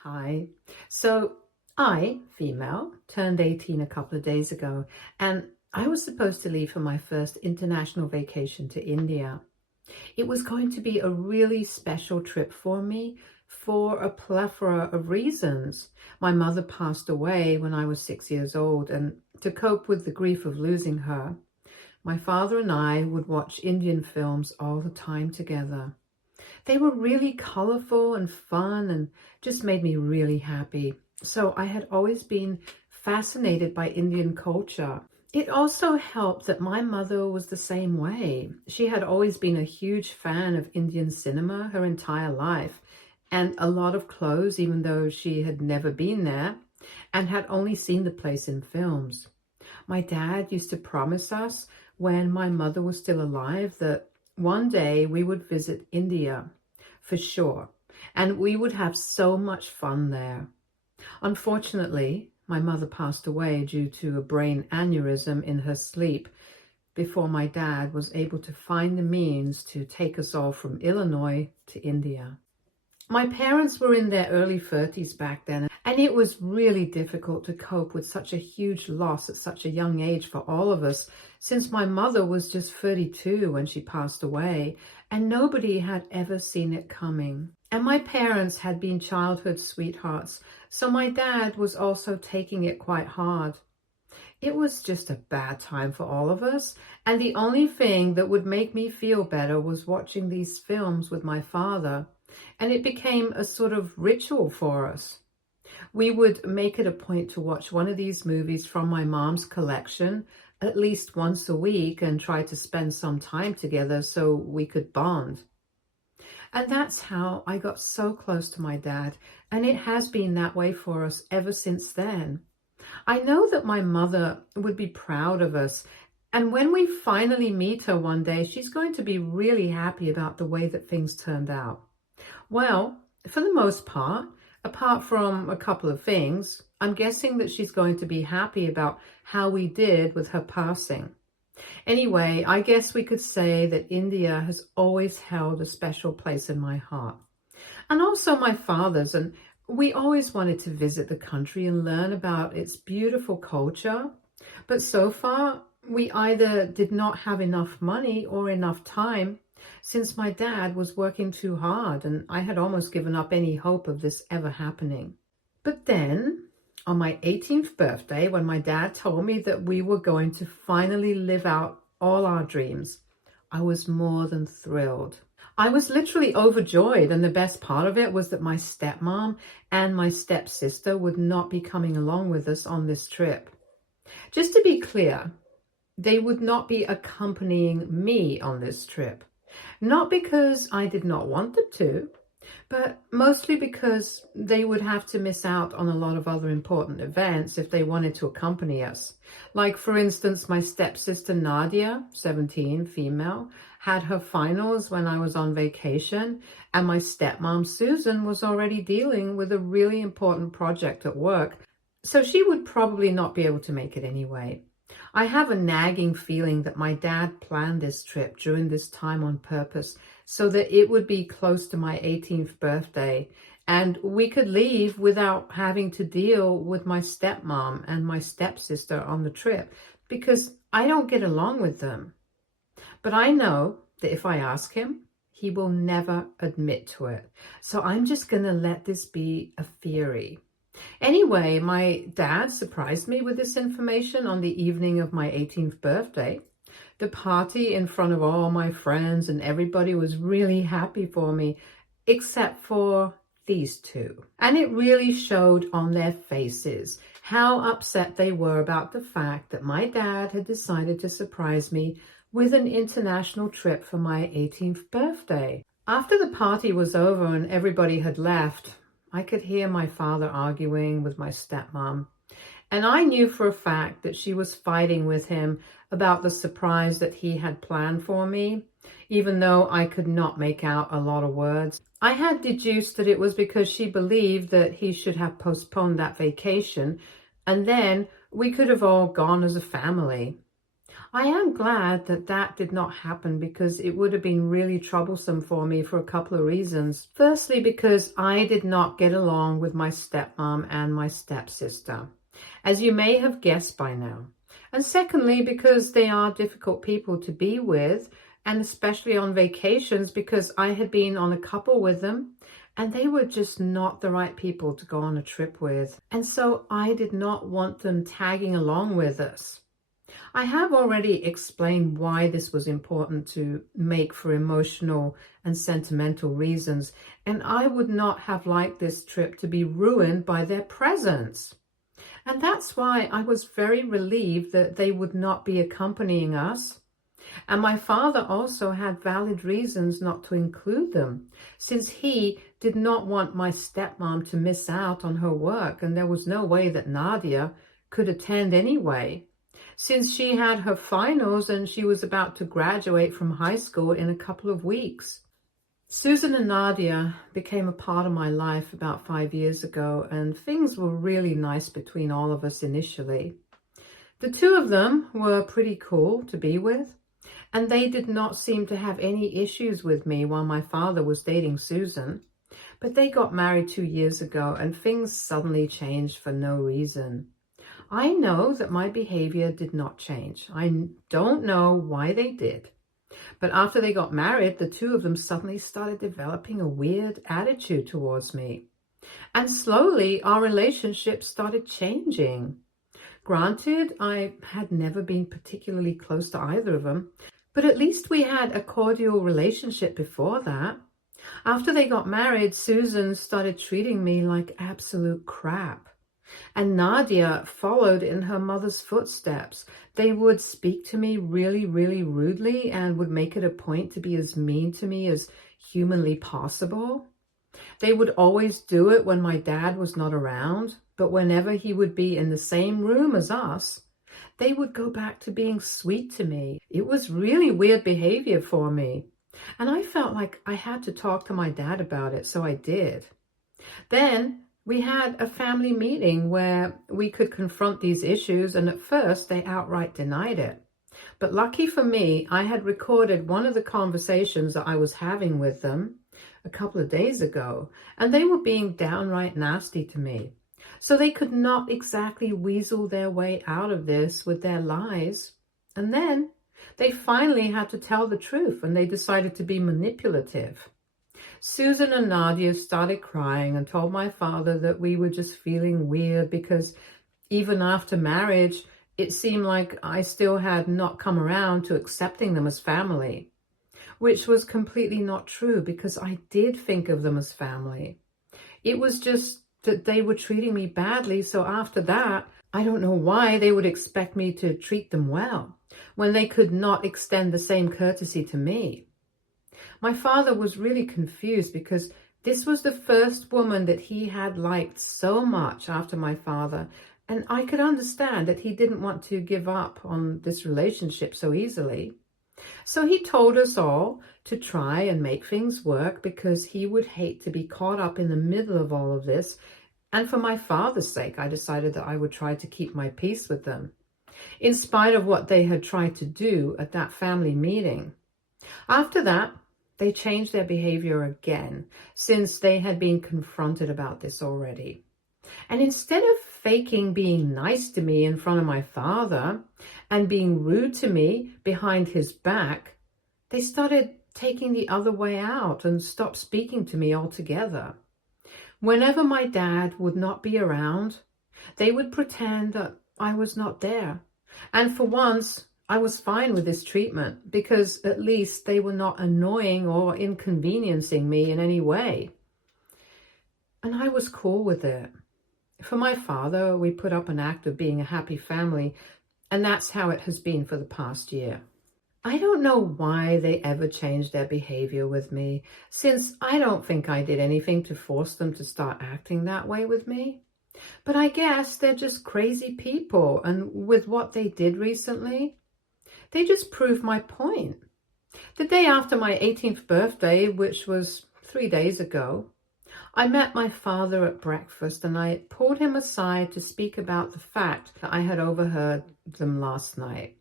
Hi. So I, female, turned 18 a couple of days ago, and I was supposed to leave for my first international vacation to India. It was going to be a really special trip for me for a plethora of reasons. My mother passed away when I was 6 years old, and to cope with the grief of losing her, my father and I would watch Indian films all the time together. They were really colorful and fun and just made me really happy. So I had always been fascinated by Indian culture. It also helped that my mother was the same way. She had always been a huge fan of Indian cinema her entire life, and a lot of clothes, even though she had never been there and had only seen the place in films. My dad used to promise us when my mother was still alive that one day we would visit India for sure, and we would have so much fun there. Unfortunately, my mother passed away due to a brain aneurysm in her sleep before my dad was able to find the means to take us all from Illinois to India. My parents were in their early 30s back then, and it was really difficult to cope with such a huge loss at such a young age for all of us, since my mother was just 32 when she passed away, and nobody had ever seen it coming. And my parents had been childhood sweethearts, so my dad was also taking it quite hard. It was just a bad time for all of us, and the only thing that would make me feel better was watching these films with my father. And it became a sort of ritual for us. We would make it a point to watch one of these movies from my mom's collection at least once a week and try to spend some time together so we could bond. And that's how I got so close to my dad, and it has been that way for us ever since then. I know that my mother would be proud of us, and when we finally meet her one day, she's going to be really happy about the way that things turned out. Well, for the most part, apart from a couple of things, I'm guessing that she's going to be happy about how we did with her passing. Anyway, I guess we could say that India has always held a special place in my heart. And also my father's, and we always wanted to visit the country and learn about its beautiful culture. But so far, we either did not have enough money or enough time, since my dad was working too hard and I had almost given up any hope of this ever happening. But then, on my 18th birthday, when my dad told me that we were going to finally live out all our dreams, I was more than thrilled. I was literally overjoyed, and the best part of it was that my stepmom and my stepsister would not be coming along with us on this trip. Just to be clear, they would not be accompanying me on this trip. Not because I did not want them to, but mostly because they would have to miss out on a lot of other important events if they wanted to accompany us. Like, for instance, my stepsister Nadia, 17, female, had her finals when I was on vacation, and my stepmom Susan was already dealing with a really important project at work, so she would probably not be able to make it anyway. I have a nagging feeling that my dad planned this trip during this time on purpose so that it would be close to my 18th birthday and we could leave without having to deal with my stepmom and my stepsister on the trip, because I don't get along with them. But I know that if I ask him, he will never admit to it. So I'm just going to let this be a theory. Anyway, my dad surprised me with this information on the evening of my 18th birthday. The party in front of all my friends and everybody was really happy for me, except for these two. And it really showed on their faces how upset they were about the fact that my dad had decided to surprise me with an international trip for my 18th birthday. After the party was over and everybody had left, I could hear my father arguing with my stepmom, and I knew for a fact that she was fighting with him about the surprise that he had planned for me, even though I could not make out a lot of words. I had deduced that it was because she believed that he should have postponed that vacation, and then we could have all gone as a family. I am glad that that did not happen because it would have been really troublesome for me for a couple of reasons. Firstly, because I did not get along with my stepmom and my stepsister, as you may have guessed by now. And secondly, because they are difficult people to be with, and especially on vacations, because I had been on a couple with them and they were just not the right people to go on a trip with. And so I did not want them tagging along with us. I have already explained why this was important to make for emotional and sentimental reasons, and I would not have liked this trip to be ruined by their presence. And that's why I was very relieved that they would not be accompanying us. And my father also had valid reasons not to include them, since he did not want my stepmom to miss out on her work, and there was no way that Nadia could attend anyway, since she had her finals and she was about to graduate from high school in a couple of weeks. Susan and Nadia became a part of my life about 5 years ago, and things were really nice between all of us initially. The two of them were pretty cool to be with, and they did not seem to have any issues with me while my father was dating Susan. But they got married 2 years ago, and things suddenly changed for no reason. I know that my behavior did not change. I don't know why they did. But after they got married, the two of them suddenly started developing a weird attitude towards me. And slowly, our relationship started changing. Granted, I had never been particularly close to either of them, but at least we had a cordial relationship before that. After they got married, Susan started treating me like absolute crap. And Nadia followed in her mother's footsteps. They would speak to me really, really rudely and would make it a point to be as mean to me as humanly possible. They would always do it when my dad was not around, but whenever he would be in the same room as us, they would go back to being sweet to me. It was really weird behavior for me. And I felt like I had to talk to my dad about it, so I did. Then we had a family meeting where we could confront these issues, and at first they outright denied it. But lucky for me, I had recorded one of the conversations that I was having with them a couple of days ago, and they were being downright nasty to me. So they could not exactly weasel their way out of this with their lies. And then they finally had to tell the truth, and they decided to be manipulative. Susan and Nadia started crying and told my father that we were just feeling weird because even after marriage, it seemed like I still had not come around to accepting them as family, which was completely not true because I did think of them as family. It was just that they were treating me badly, so after that, I don't know why they would expect me to treat them well when they could not extend the same courtesy to me. My father was really confused because this was the first woman that he had liked so much after my father, and I could understand that he didn't want to give up on this relationship so easily. So he told us all to try and make things work because he would hate to be caught up in the middle of all of this, and for my father's sake, I decided that I would try to keep my peace with them, in spite of what they had tried to do at that family meeting. After that, they changed their behavior again, since they had been confronted about this already. And instead of faking being nice to me in front of my father and being rude to me behind his back, they started taking the other way out and stopped speaking to me altogether. Whenever my dad would not be around, they would pretend that I was not there. And for once, I was fine with this treatment because at least they were not annoying or inconveniencing me in any way. And I was cool with it. For my father, we put up an act of being a happy family, and that's how it has been for the past year. I don't know why they ever changed their behavior with me, since I don't think I did anything to force them to start acting that way with me. But I guess they're just crazy people, and with what they did recently, they just proved my point. The day after my 18th birthday, which was 3 days ago, I met my father at breakfast and I pulled him aside to speak about the fact that I had overheard them last night.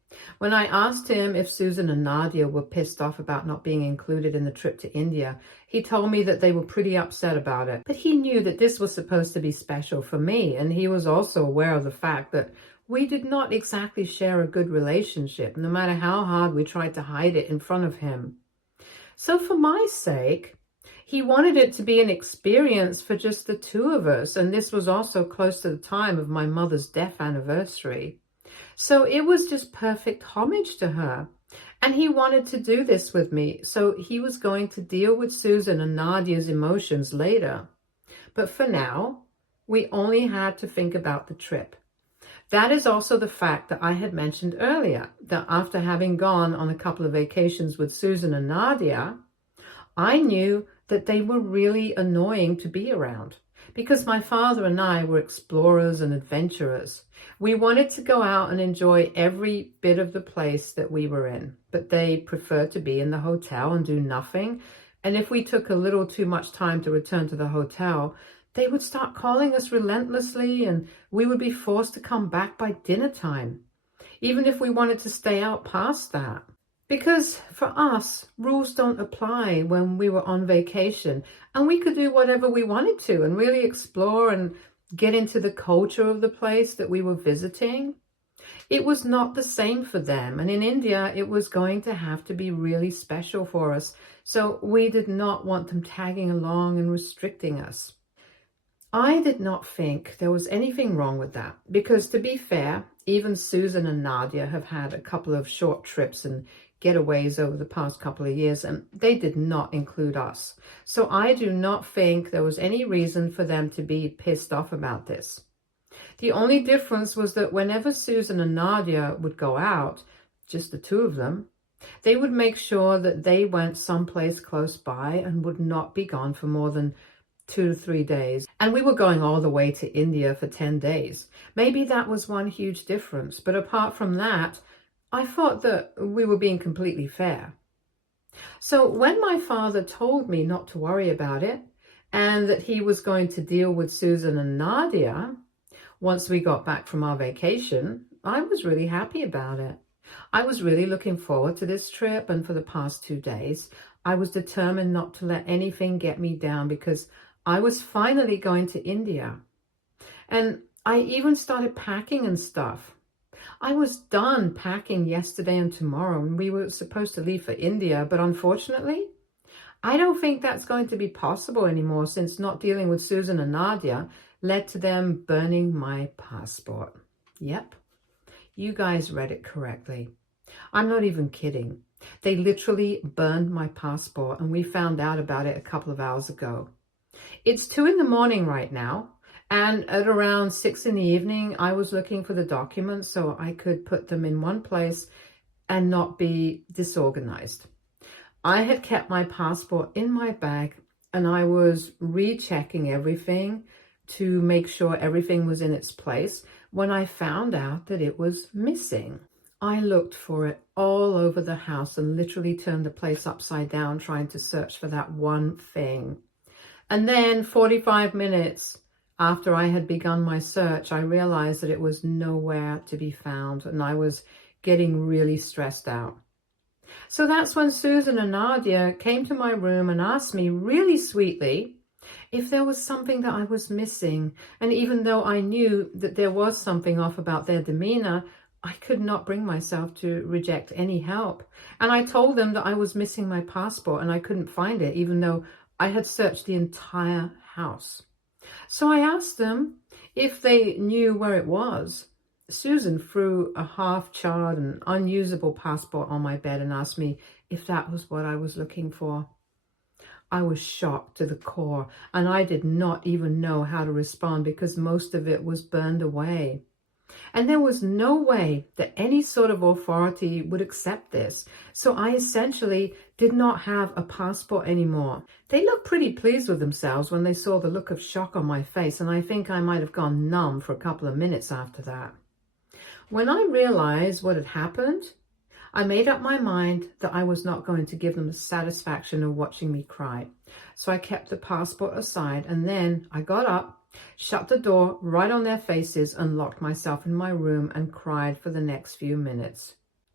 When I asked him if Susan and Nadia were pissed off about not being included in the trip to India, he told me that they were pretty upset about it. But he knew that this was supposed to be special for me, and he was also aware of the fact that we did not exactly share a good relationship, no matter how hard we tried to hide it in front of him. So for my sake, he wanted it to be an experience for just the two of us, and this was also close to the time of my mother's death anniversary. So it was just perfect homage to her. And he wanted to do this with me, so he was going to deal with Susan and Nadia's emotions later. But for now, we only had to think about the trip. That is also the fact that I had mentioned earlier, that after having gone on a couple of vacations with Susan and Nadia, I knew that they were really annoying to be around because my father and I were explorers and adventurers. We wanted to go out and enjoy every bit of the place that we were in, but they preferred to be in the hotel and do nothing. And if we took a little too much time to return to the hotel, they would start calling us relentlessly and we would be forced to come back by dinner time, even if we wanted to stay out past that. Because for us, rules don't apply when we were on vacation and we could do whatever we wanted to and really explore and get into the culture of the place that we were visiting. It was not the same for them, and in India, it was going to have to be really special for us. So we did not want them tagging along and restricting us. I did not think there was anything wrong with that because, to be fair, even Susan and Nadia have had a couple of short trips and getaways over the past couple of years, and they did not include us. So I do not think there was any reason for them to be pissed off about this. The only difference was that whenever Susan and Nadia would go out, just the two of them, they would make sure that they went someplace close by and would not be gone for more than 2 to 3 days. And we were going all the way to India for 10 days. Maybe that was one huge difference. But apart from that, I thought that we were being completely fair. So when my father told me not to worry about it and that he was going to deal with Susan and Nadia once we got back from our vacation, I was really happy about it. I was really looking forward to this trip, and for the past 2 days, I was determined not to let anything get me down because I was finally going to India. And I even started packing and stuff. I was done packing yesterday and tomorrow, and we were supposed to leave for India, but unfortunately, I don't think that's going to be possible anymore since not dealing with Susan and Nadia led to them burning my passport. Yep, you guys read it correctly. I'm not even kidding. They literally burned my passport, and we found out about it a couple of hours ago. It's 2 a.m. right now. And at around 6 p.m, I was looking for the documents so I could put them in one place and not be disorganized. I had kept my passport in my bag and I was rechecking everything to make sure everything was in its place when I found out that it was missing. I looked for it all over the house and literally turned the place upside down trying to search for that one thing. And then 45 minutes after I had begun my search, I realized that it was nowhere to be found, and I was getting really stressed out. So that's when Susan and Nadia came to my room and asked me really sweetly if there was something that I was missing. And even though I knew that there was something off about their demeanor, I could not bring myself to reject any help. And I told them that I was missing my passport and I couldn't find it, even though I had searched the entire house. So I asked them if they knew where it was. Susan threw a half-charred and unusable passport on my bed and asked me if that was what I was looking for. I was shocked to the core, and I did not even know how to respond because most of it was burned away. And there was no way that any sort of authority would accept this. So I essentially did not have a passport anymore. They looked pretty pleased with themselves when they saw the look of shock on my face, and I think I might have gone numb for a couple of minutes after that. When I realized what had happened, I made up my mind that I was not going to give them the satisfaction of watching me cry. So I kept the passport aside, and then I got up, shut the door right on their faces, and locked myself in my room and cried for the next few minutes.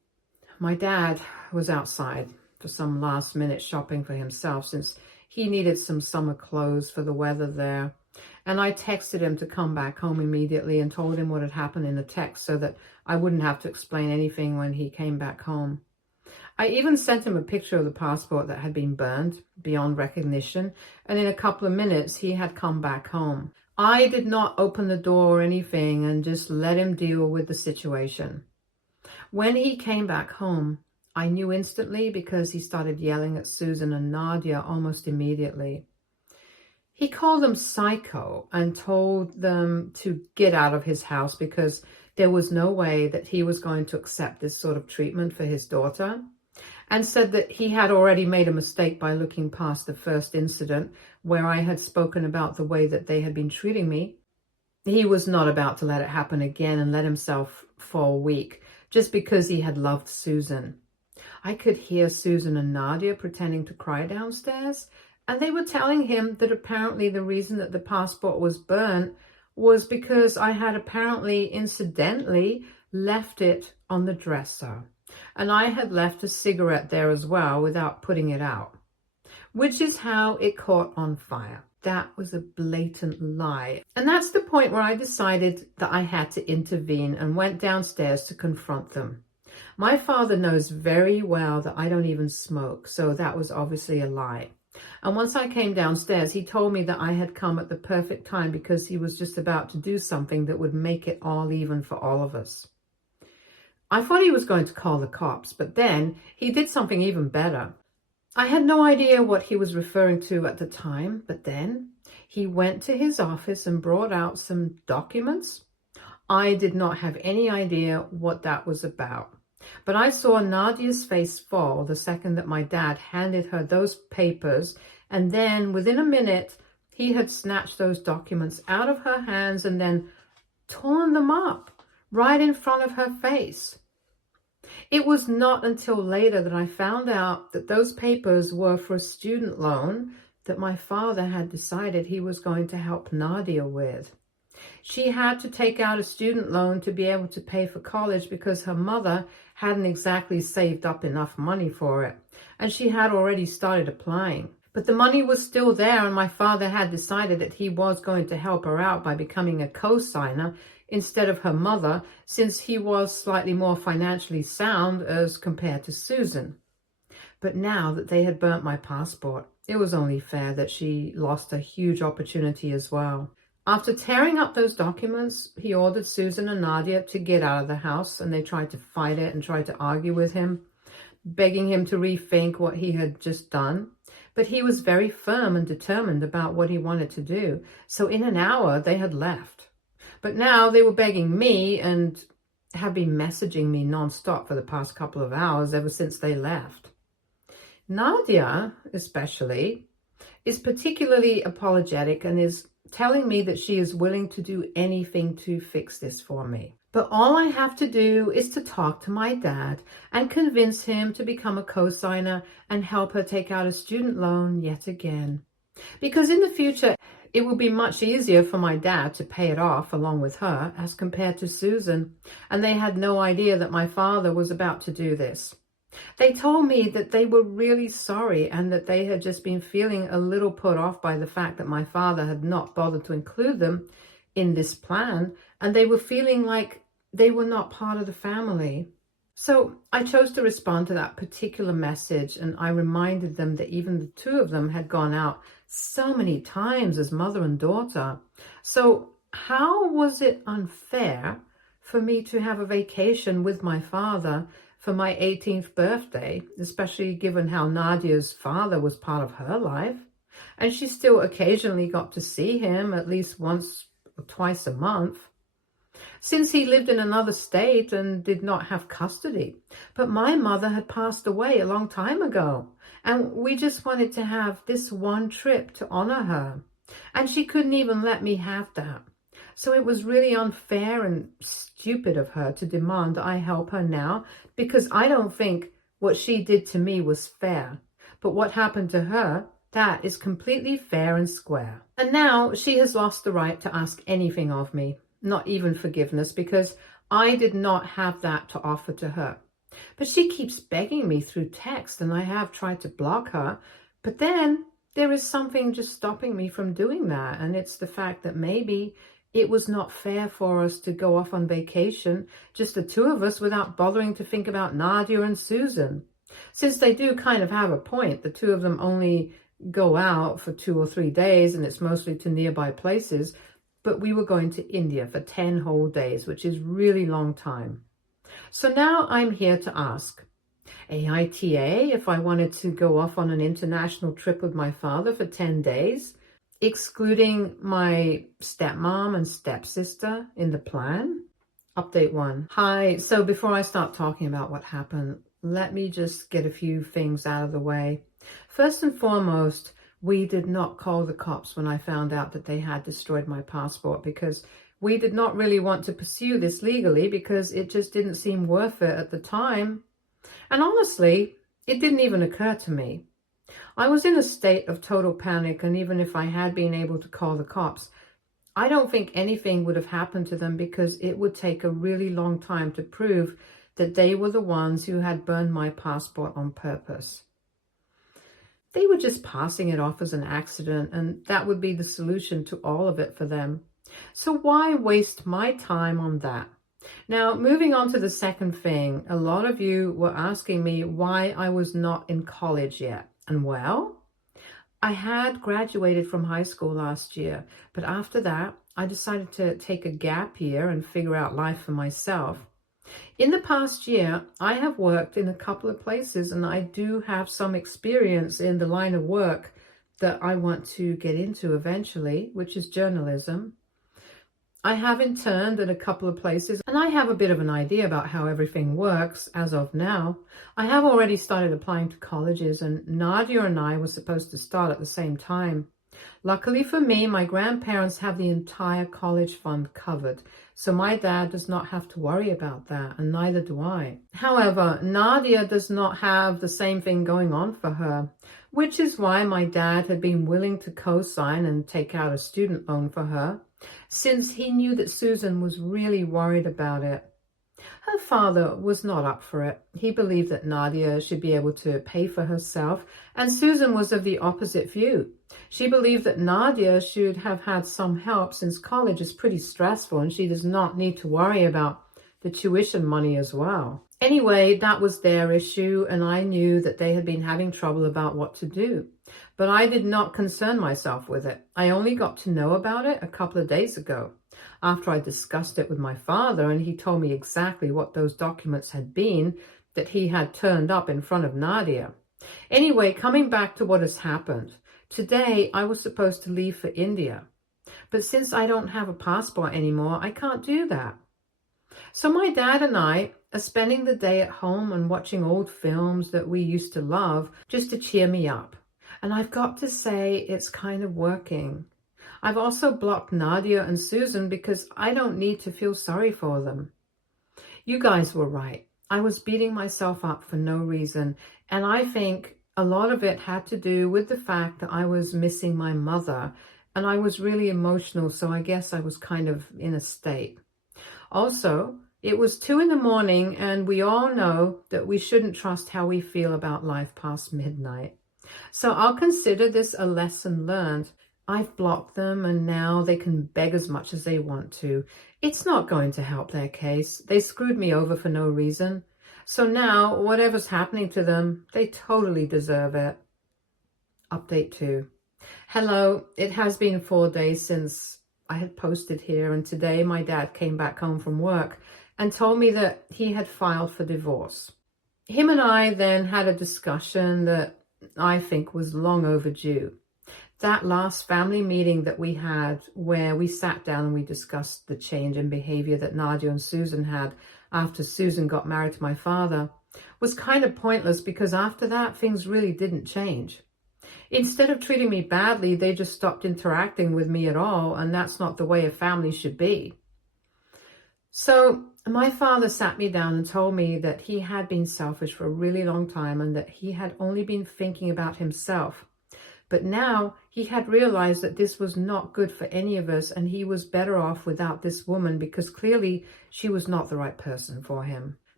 My dad was outside for some last-minute shopping for himself since he needed some summer clothes for the weather there. And I texted him to come back home immediately and told him what had happened in the text so that I wouldn't have to explain anything when he came back home. I even sent him a picture of the passport that had been burned beyond recognition, and in a couple of minutes he had come back home. I did not open the door or anything and just let him deal with the situation. When he came back home, I knew instantly because he started yelling at Susan and Nadia almost immediately. He called them psycho and told them to get out of his house because there was no way that he was going to accept this sort of treatment for his daughter, and said that he had already made a mistake by looking past the first incident where I had spoken about the way that they had been treating me. He was not about to let it happen again and let himself fall weak just because he had loved Susan. I could hear Susan and Nadia pretending to cry downstairs, and they were telling him that apparently the reason that the passport was burnt was because I had apparently incidentally left it on the dresser. And I had left a cigarette there as well without putting it out, which is how it caught on fire. That was a blatant lie. And that's the point where I decided that I had to intervene and went downstairs to confront them. My father knows very well that I don't even smoke, so that was obviously a lie. And once I came downstairs, he told me that I had come at the perfect time because he was just about to do something that would make it all even for all of us. I thought he was going to call the cops, but then he did something even better. I had no idea what he was referring to at the time, but then he went to his office and brought out some documents. I did not have any idea what that was about, but I saw Nadia's face fall the second that my dad handed her those papers, and then within a minute, he had snatched those documents out of her hands and then torn them up right in front of her face. It was not until later that I found out that those papers were for a student loan that my father had decided he was going to help Nadia with. She had to take out a student loan to be able to pay for college because her mother hadn't exactly saved up enough money for it, and she had already started applying. But the money was still there, and my father had decided that he was going to help her out by becoming a co-signer instead of her mother, since he was slightly more financially sound as compared to Susan. But now that they had burnt my passport, it was only fair that she lost a huge opportunity as well. After tearing up those documents, he ordered Susan and Nadia to get out of the house, and they tried to fight it and tried to argue with him, begging him to rethink what he had just done. But he was very firm and determined about what he wanted to do. So in an hour, they had left. But now they were begging me and have been messaging me nonstop for the past couple of hours ever since they left. Nadia, especially, is particularly apologetic and is telling me that she is willing to do anything to fix this for me. But all I have to do is to talk to my dad and convince him to become a co-signer and help her take out a student loan yet again. Because in the future, it will be much easier for my dad to pay it off along with her as compared to Susan. And they had no idea that my father was about to do this. They told me that they were really sorry and that they had just been feeling a little put off by the fact that my father had not bothered to include them in this plan, and they were feeling like they were not part of the family. So I chose to respond to that particular message, and I reminded them that even the two of them had gone out so many times as mother and daughter. So how was it unfair for me to have a vacation with my father for my 18th birthday, especially given how Nadia's father was part of her life, and she still occasionally got to see him at least once or twice a month, since he lived in another state and did not have custody. But my mother had passed away a long time ago, and we just wanted to have this one trip to honor her, and she couldn't even let me have that. So it was really unfair and stupid of her to demand I help her now, because I don't think what she did to me was fair. But what happened to her, that is completely fair and square. And now she has lost the right to ask anything of me, not even forgiveness, because I did not have that to offer to her. But she keeps begging me through text, and I have tried to block her. But then there is something just stopping me from doing that. And it's the fact that maybe it was not fair for us to go off on vacation, just the two of us, without bothering to think about Nadia and Susan. Since they do kind of have a point, the two of them only go out for 2 or 3 days, and it's mostly to nearby places. But we were going to India for 10 whole days, which is really long time. So now I'm here to ask AITA if I wanted to go off on an international trip with my father for 10 days, excluding my stepmom and stepsister in the plan. Update 1. Hi, so before I start talking about what happened, let me just get a few things out of the way. First and foremost, we did not call the cops when I found out that they had destroyed my passport, because we did not really want to pursue this legally, because it just didn't seem worth it at the time. And honestly, it didn't even occur to me. I was in a state of total panic, and even if I had been able to call the cops, I don't think anything would have happened to them, because it would take a really long time to prove that they were the ones who had burned my passport on purpose. They were just passing it off as an accident, and that would be the solution to all of it for them. So why waste my time on that? Now, moving on to the second thing, a lot of you were asking me why I was not in college yet. And well, I had graduated from high school last year, but after that, I decided to take a gap year and figure out life for myself. In the past year, I have worked in a couple of places, and I do have some experience in the line of work that I want to get into eventually, which is journalism. I have interned at a couple of places, and I have a bit of an idea about how everything works as of now. I have already started applying to colleges, and Nadia and I were supposed to start at the same time. Luckily for me, my grandparents have the entire college fund covered, so my dad does not have to worry about that, and neither do I. However, Nadia does not have the same thing going on for her, which is why my dad had been willing to co-sign and take out a student loan for her, since he knew that Susan was really worried about it. Her father was not up for it. He believed that Nadia should be able to pay for herself, and Susan was of the opposite view. She believed that Nadia should have had some help, since college is pretty stressful and she does not need to worry about the tuition money as well. Anyway, that was their issue, and I knew that they had been having trouble about what to do. But I did not concern myself with it. I only got to know about it a couple of days ago, after I discussed it with my father, and he told me exactly what those documents had been that he had turned up in front of Nadia. Anyway, coming back to what has happened. Today, I was supposed to leave for India. But since I don't have a passport anymore, I can't do that. So my dad and I are spending the day at home and watching old films that we used to love, just to cheer me up. And I've got to say, it's kind of working. I've also blocked Nadia and Susan because I don't need to feel sorry for them. You guys were right. I was beating myself up for no reason. And I think a lot of it had to do with the fact that I was missing my mother. And I was really emotional, so I guess I was kind of in a state. Also, it was 2 a.m, and we all know that we shouldn't trust how we feel about life past midnight. So I'll consider this a lesson learned. I've blocked them, and now they can beg as much as they want to. It's not going to help their case. They screwed me over for no reason. So now, whatever's happening to them, they totally deserve it. Update 2. Hello, it has been 4 days since I had posted here, and today my dad came back home from work and told me that he had filed for divorce. Him and I then had a discussion that I think was long overdue. That last family meeting that we had, where we sat down and we discussed the change in behavior that Nadia and Susan had after Susan got married to my father, was kind of pointless, because after that, things really didn't change. Instead of treating me badly, they just stopped interacting with me at all, and that's not the way a family should be. So my father sat me down and told me that he had been selfish for a really long time, and that he had only been thinking about himself. But now he had realized that this was not good for any of us, and he was better off without this woman, because clearly she was not the right person for him.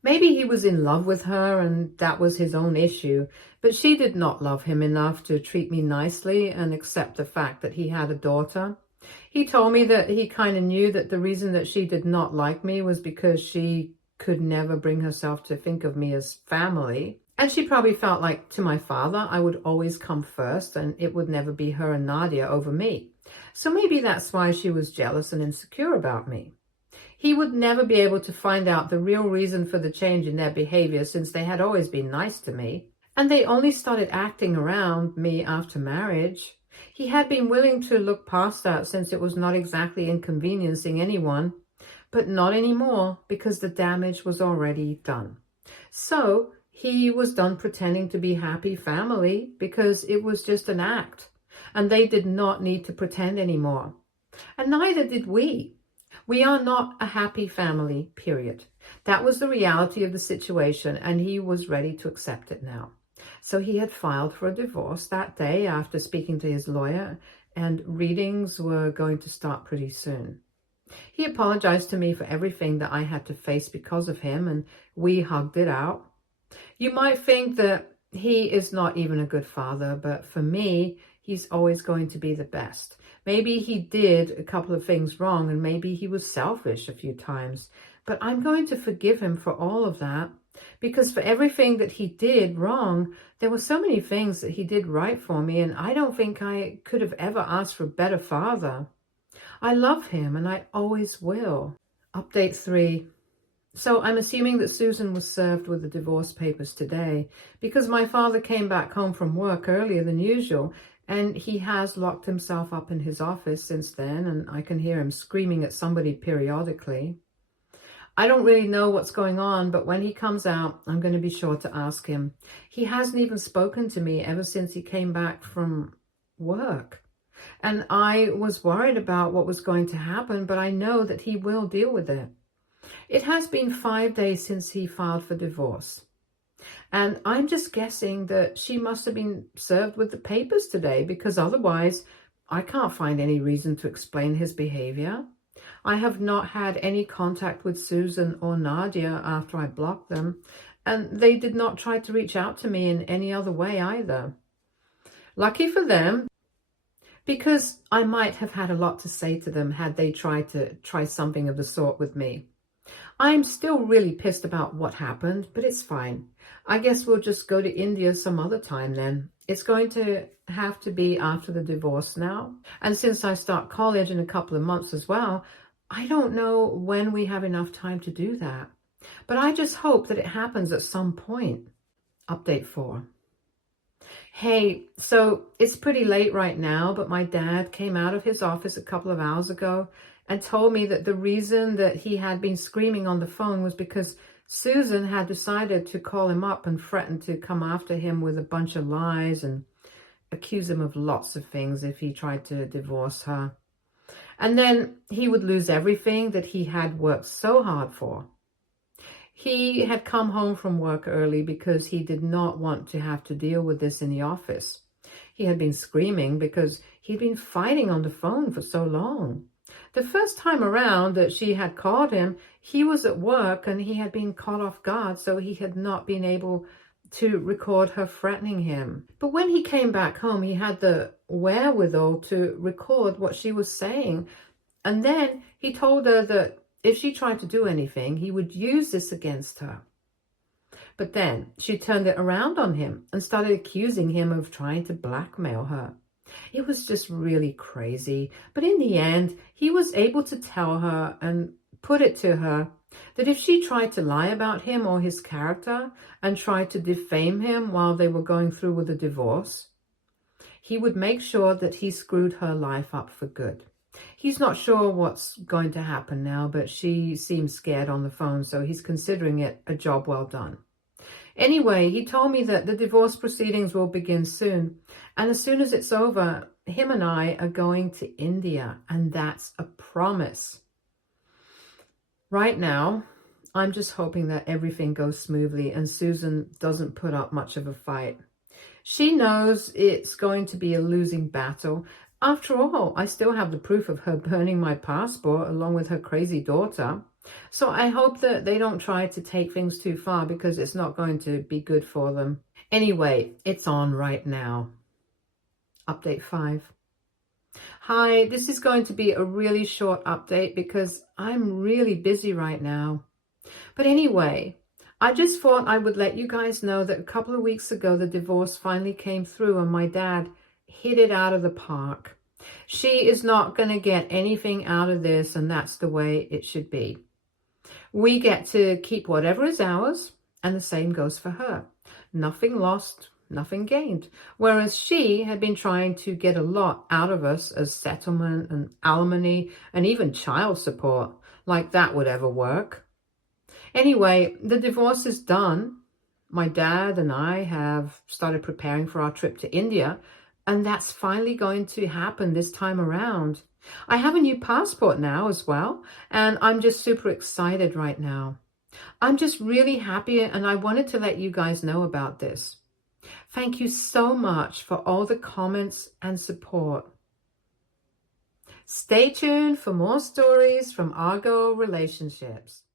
Maybe he was in love with her and that was his own issue, but she did not love him enough to treat me nicely and accept the fact that he had a daughter. He told me that he kind of knew that the reason that she did not like me was because she could never bring herself to think of me as family. And she probably felt like to my father, I would always come first and it would never be her and Nadia over me. So maybe that's why she was jealous and insecure about me. He would never be able to find out the real reason for the change in their behavior since they had always been nice to me. And they only started acting around me after marriage. He had been willing to look past that since it was not exactly inconveniencing anyone, but not anymore because the damage was already done. So he was done pretending to be happy family because it was just an act and they did not need to pretend anymore. And neither did we. We are not a happy family, period. That was the reality of the situation, and he was ready to accept it now. So he had filed for a divorce that day after speaking to his lawyer, and readings were going to start pretty soon. He apologized to me for everything that I had to face because of him, and we hugged it out. You might think that he is not even a good father, but for me, he's always going to be the best. Maybe he did a couple of things wrong and maybe he was selfish a few times, but I'm going to forgive him for all of that because for everything that he did wrong, there were so many things that he did right for me, and I don't think I could have ever asked for a better father. I love him and I always will. Update 3. So I'm assuming that Susan was served with the divorce papers today because my father came back home from work earlier than usual and he has locked himself up in his office since then, and I can hear him screaming at somebody periodically. I don't really know what's going on, but when he comes out, I'm going to be sure to ask him. He hasn't even spoken to me ever since he came back from work. And I was worried about what was going to happen, but I know that he will deal with it. It has been 5 days since he filed for divorce. And I'm just guessing that she must have been served with the papers today because otherwise I can't find any reason to explain his behavior. I have not had any contact with Susan or Nadia after I blocked them, and they did not try to reach out to me in any other way either. Lucky for them, because I might have had a lot to say to them had they tried to try something of the sort with me. I'm still really pissed about what happened, but it's fine. I guess we'll just go to India some other time then. It's going to have to be after the divorce now. And since I start college in a couple of months as well, I don't know when we have enough time to do that. But I just hope that it happens at some point. Update 4. Hey, so it's pretty late right now, but my dad came out of his office a couple of hours ago and told me that the reason that he had been screaming on the phone was because Susan had decided to call him up and threaten to come after him with a bunch of lies and accuse him of lots of things if he tried to divorce her. And then he would lose everything that he had worked so hard for. He had come home from work early because he did not want to have to deal with this in the office. He had been screaming because he'd been fighting on the phone for so long. The first time around that she had called him, he was at work and he had been caught off guard, so he had not been able to record her threatening him. But when he came back home, he had the wherewithal to record what she was saying. And then he told her that if she tried to do anything, he would use this against her. But then she turned it around on him and started accusing him of trying to blackmail her. It was just really crazy. But in the end, he was able to tell her and put it to her that if she tried to lie about him or his character and tried to defame him while they were going through with the divorce, he would make sure that he screwed her life up for good. He's not sure what's going to happen now, but she seems scared on the phone, so he's considering it a job well done. Anyway, he told me that the divorce proceedings will begin soon. And as soon as it's over, him and I are going to India. And that's a promise. Right now, I'm just hoping that everything goes smoothly and Susan doesn't put up much of a fight. She knows it's going to be a losing battle, After all, I still have the proof of her burning my passport along with her crazy daughter. So I hope that they don't try to take things too far because it's not going to be good for them. Anyway, it's on right now. Update 5. Hi, this is going to be a really short update because I'm really busy right now. But anyway, I just thought I would let you guys know that a couple of weeks ago, the divorce finally came through and my dad hit it out of the park. She is not going to get anything out of this, and that's the way it should be. We get to keep whatever is ours, and the same goes for her. Nothing lost, nothing gained. Whereas she had been trying to get a lot out of us as settlement and alimony and even child support, like that would ever work. Anyway, the divorce is done. My dad and I have started preparing for our trip to India, and that's finally going to happen this time around. I have a new passport now as well, and I'm just super excited right now. I'm just really happy, and I wanted to let you guys know about this. Thank you so much for all the comments and support. Stay tuned for more stories from Argo Relationships.